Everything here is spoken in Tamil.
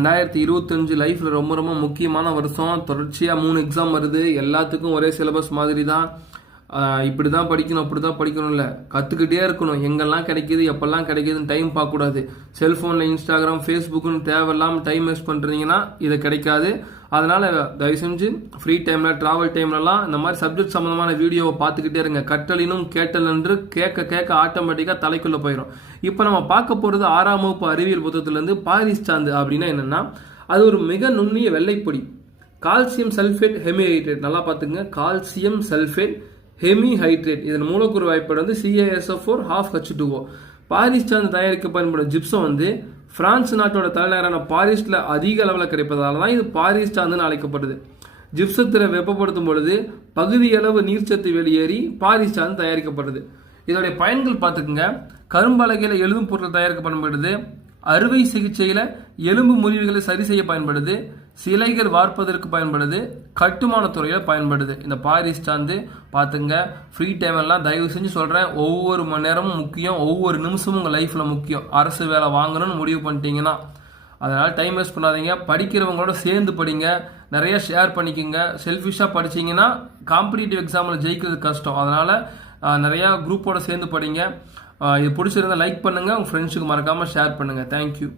2025 லைஃப்பில் ரொம்ப ரொம்ப முக்கியமான வருஷம். தொடர்ச்சியாக 3 எக்ஸாம் வருது. எல்லாத்துக்கும் ஒரே சிலபஸ் மாதிரி தான். இப்படி தான் படிக்கணும் அப்படி தான் படிக்கணும் இல்லை, கற்றுக்கிட்டே இருக்கணும். எங்கெல்லாம் கிடைக்கிது எப்பெல்லாம் கிடைக்கிதுன்னு டைம் பார்க்கக்கூடாது. செல்ஃபோனில் இன்ஸ்டாகிராம் ஃபேஸ்புக்குன்னு தேவையில்லாமல் டைம் வேஸ்ட் பண்ணுறீங்கன்னா இதை கிடைக்காது. அதனால் தயவு செஞ்சு ஃப்ரீ டைமில் ட்ராவல் டைம்லலாம் இந்த மாதிரி சப்ஜெக்ட் சம்மந்தமான வீடியோவை பார்த்துக்கிட்டே இருங்க. கற்றலினும் கேட்டல் என்று கேட்க கேட்க ஆட்டோமேட்டிக்காக தலைக்குள்ளே போயிடும். இப்போ நம்ம பார்க்க போகிறது 6ஆம் வகுப்பு அறிவியல் புத்தகத்துலேருந்து பாரிஸ் சாந்து அப்படின்னா என்னென்னா, அது ஒரு மிக நுண்ணிய வெள்ளைப்பொடி. கால்சியம் சல்ஃபேட் ஹெமிஹைட்ரேட், நல்லா பார்த்துங்க, கால்சியம் சல்ஃபேட் ஹெமிஹைட்ரேட். இதன் மூலக்கூறு வாய்ப்பாடு வந்து CaSO4 பாரிஸ் சாந்து தயாரிக்க பயன்படும் ஜிப்சம் வந்து பிரான்ஸ் நாட்டோட தலைநகரான பாரிஸில் அதிக அளவில் கிடைப்பதால தான் இது பாரிஸ் சாந்துன்னு அழைக்கப்படுது. ஜிப்சத்தில் வெப்பப்படுத்தும் பொழுது பகுதியளவு நீர்ச்சத்து வெளியேறி பாரிஸ் சாந்து தயாரிக்கப்படுது. இதோடைய பயன்கள் பார்த்துக்குங்க. கரும்பலகையில் எழுதும் பொருட்கள் தயாரிக்க பயன்படுது. அறுவை சிகிச்சையில் எலும்பு முறிவுகளை சரி செய்ய பயன்படுது. சிலைகள் வார்ப்பதற்கு பயன்படுது. கட்டுமான துறையில் பயன்படுது. இந்த பாரிஸ் சாந்து பார்த்துங்க. ஃப்ரீ டைம் எல்லாம் தயவு செஞ்சு சொல்கிறேன், ஒவ்வொரு மணி நேரமும் முக்கியம், ஒவ்வொரு நிமிஷமும் உங்கள் லைஃப்பில் முக்கியம். அரசு வேலை வாங்கணும்னு முடிவு பண்ணிட்டீங்கன்னா அதனால் டைம் வேஸ்ட் பண்ணாதீங்க. படிக்கிறவங்களோட சேர்ந்து படிங்க, நிறைய ஷேர் பண்ணிக்கோங்க. செல்ஃபிஷாக படிச்சிங்கன்னா காம்படிட்டிவ் எக்ஸாமில் ஜெயிக்கிறது கஷ்டம். அதனால் நிறையா குரூப்போடு சேர்ந்து படிங்க. இது பிடிச்சிருந்தா லைக் பண்ணுங்கள், உங்கள் ஃப்ரெண்ட்ஸுக்கு மறக்காமல் ஷேர் பண்ணுங்கள். தேங்க்யூ.